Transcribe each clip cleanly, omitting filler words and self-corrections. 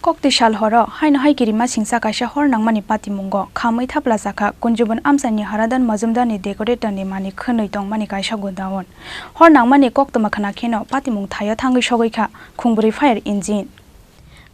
Koktisal Horo haina haikirima singsa kaisa Khorang mani patimungo Khamwi Thapla Chakha Kunjaban amsani haradan mazumda ni Decorator ni mani khonoi Tonmani kaisa Godown Khorang mani koktoma khana kheno patimung thaya thangui sogoikha khungburi fire engine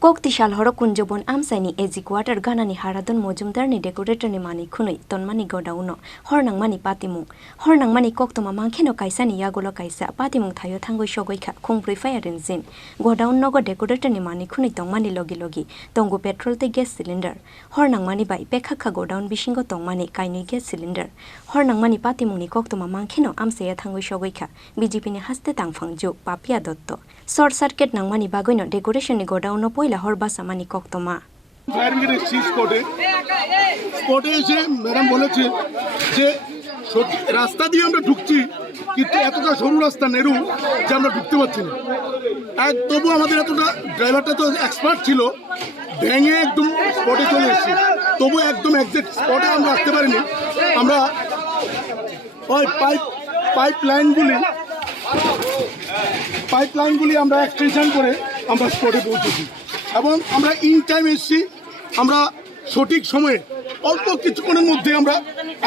Koktisal Horo Kunjaban amsani ezi quarter Ganani haradan mazumdar ni Decorator ni mani khonoi Tonmani Godown Khorang mani patimung Khorang mani koktoma mangkheno kaisa ni yagolo kaisa patimung thaya thangui sogoikha khungburi fire engine Godown nogo Decorator ni mani khonoi Tonmani logi tongo petrol te gas cylinder Khorang mani bai pekhakha Godown bisingo Tonmani kainui gas cylinder Khorang mani patimung ni koktoma mangkheno amsaya thangui sogoikha BJP ni haste tangphangju papia dotto short circuit nangmani bagoino decoration ni Godown no poila হরবাসা মানি কোক্তমা fire ব্রিগেডের স্পটে এসে madam বলেছে যে রাস্তা দিয়ে আমরা ঢুকছি কিন্তু এতটা সরু রাস্তা নেরু যে আমরা ঢুকতে পারছি না তবু আমাদের এতটা ড্রাইভারটা তো এক্সপার্ট ছিল ভেঙে একদম স্পটে চলে এসেছি তবু একদম একজ্যাক্ট স্পটে আমরা আসতে পারিনি আমরা ওই পাইপ লাইনগুলি আমরা এক্সটেনশন করে আমরা স্পটে পৌঁছেছি এবং আমরা ইন টাইম এসেছি আমরা সঠিক সময়ে অল্প কিছুক্ষণের মধ্যে আমরা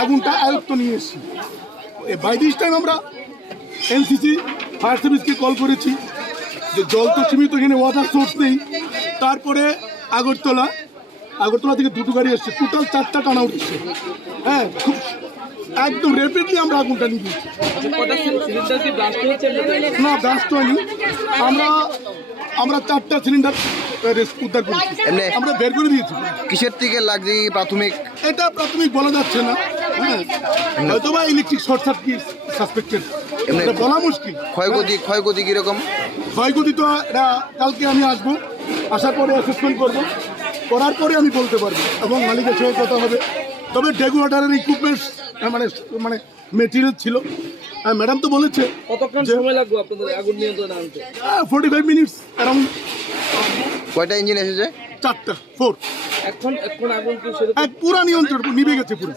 আগুনটা আয়ত্ত নিয়ে এসেছি বাই দিস টাইম আমরা এনসিসি ফায়ার সার্ভিসকে কল করেছি যে জল তো সীমিত এখানে ওয়াটার সোর্স নেই তারপরে আগরতলা থেকে দুটো গাড়ি এসছে টোটাল 4টা টানা উঠেছে হ্যাঁ খুব একদম র্যাপিডলি আমরা আগুনটা নিয়ে দিয়েছি না ব্লাস্ট হয়নি আমরা 4টা সিলিন্ডার উদ্ধার করেছি আমরা বের করে দিয়েছি কিসের থেকে লাগছে এটা প্রাথমিক বলা যাচ্ছে না হ্যাঁ হয়তো বা ইলেকট্রিক শর্ট সার্কিট সাসপেক্টেড এটা বলা মুশকিল ক্ষয়ক্ষতি কিরকম ক্ষয়ক্ষতি তো কালকে আমি আসবো আসার পরে অ্যাসেসমেন্ট করবো করার পরে আমি বলতে পারবো এবং মালিকের সঙ্গে কথা হবে তবে ডেকোরেটরের ইকুইপমেন্টস মানে মেটেরিয়াল ছিল ম্যাডাম তো বলেছে কতক্ষণ সময় লাগবে আপনাদের আগুন নিয়ন্ত্রণে আনতে 45 মিনিটস অ্যারাউন্ড কয়টা ইঞ্জিন এসেছে 4টা 4 এখন আগুন কি শুরু পুরো নিয়ন্ত্রণ নিভে গেছে পুরো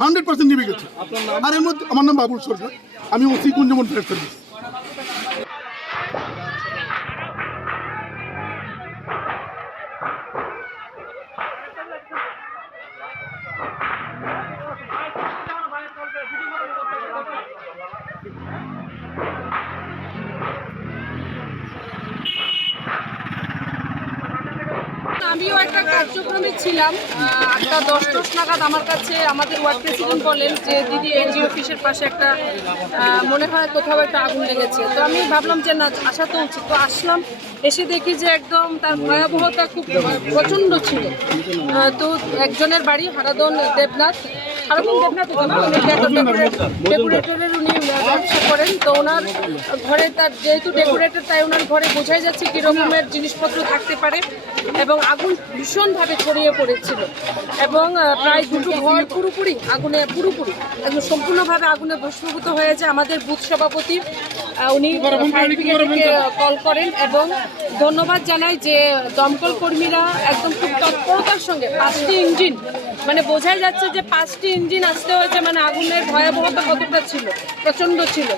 100% নিভে গেছে আপনার নাম আর এর মধ্যে আমার নাম বাবুল সরকার আমি ওসি কুঞ্জবন ফায়ার সার্ভিস আমিও একটা কার্যক্রমে ছিলাম 8:10 নাগাদ আমার কাছে আমাদের ওয়ার্ড প্রেসিডেন্ট বলেন যে দিদি এনজিও অফিসের পাশে একটা মনে হয় কোথাও একটা আগুন লেগেছে তো আমি ভাবলাম যে না আসা তো উচিত তো আসলাম এসে দেখি যে একদম তার ভয়াবহতা খুব প্রচণ্ড ছিল তো একজনের বাড়ি হারাদন দেবনাথ ডেকোরেটরের উনি ব্যবসা করেন তো ওনার ঘরে তার যেহেতু ডেকোরেটর তাই ওনার ঘরে বোঝাই যাচ্ছে কী রকমের জিনিসপত্র থাকতে পারে এবং আগুন ভীষণভাবে ছড়িয়ে পড়েছিল এবং প্রায় দুটো ঘর পুরোপুরি একদম সম্পূর্ণভাবে আগুনে ভস্মীভূত হয়েছে আমাদের বুথ সভাপতি উনি ফায়ার ব্রিগেডকে কল করেন এবং ধন্যবাদ জানাই যে দমকল কর্মীরা একদম খুব তৎপরতার সঙ্গে 5টি ইঞ্জিন মানে বোঝাই যাচ্ছে যে 5টি ইঞ্জিন আসতে হয়েছে মানে আগুনের ভয়াবহতা কতটা ছিল প্রচণ্ড ছিল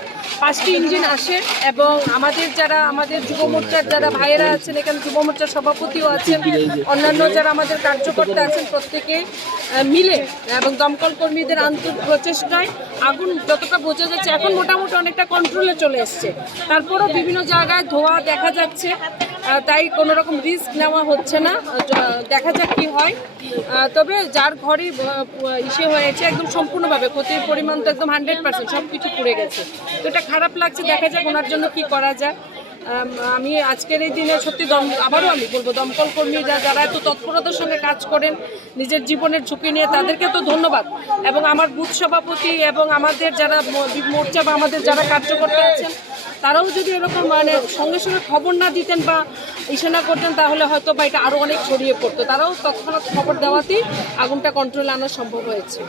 5টি ইঞ্জিন আসে এবং আমাদের যুব মোর্চার যারা ভাইয়েরা আছেন এখানে যুব মোর্চার সভাপতিও আছেন অন্যান্য যারা আমাদের কার্যকর্তা আছেন প্রত্যেকে মিলে এবং দমকল কর্মীদের প্রচেষ্টায় আগুন যতটা বোঝা যাচ্ছে এখন মোটামুটি অনেকটা কন্ট্রোলে চলে এসছে তারপরও বিভিন্ন জায়গায় ধোঁয়া দেখা যাচ্ছে তাই কোনো রকম রিস্ক নেওয়া হচ্ছে না দেখা যাক কি হয় তবে যার ঘরে ইসে হয়েছে একদম সম্পূর্ণভাবে ক্ষতির পরিমাণ তো একদম 100% সব কিছু পুড়ে গেছে তো এটা খারাপ লাগছে দেখা যাক ওনার জন্য কি করা যায় আমি আজকের এই দিনে সত্যি আবারও আমি বলবো দমকল কর্মীরা যারা এত তৎপরতার সঙ্গে কাজ করেন নিজের জীবনের ঝুঁকি নিয়ে তাদেরকে তো ধন্যবাদ এবং আমার বুথ সভাপতি এবং আমাদের যারা মোর্চা বা আমাদের যারা কার্যকর্তা আছেন তারাও যদি এরকম মানে সঙ্গে সঙ্গে খবর না দিতেন বা ইসে না করতেন তাহলে হয়তো বা এটা আরও অনেক ছড়িয়ে পড়তো তারাও তৎক্ষণাৎ খবর দেওয়াতেই আগুনটা কন্ট্রোলে আনা সম্ভব হয়েছে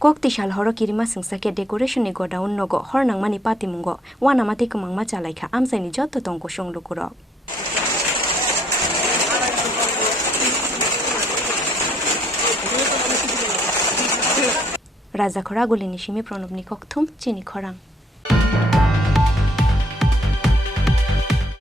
Koktisal Horo kirima singsa decoration ni Godown nogo Khorang mani patimungo wana mati kamangma chalaikha amsaini jotto tongko songlukuro রাজাখরা গলিনি Simi প্রণবনি ককথুম চিনি খরাং।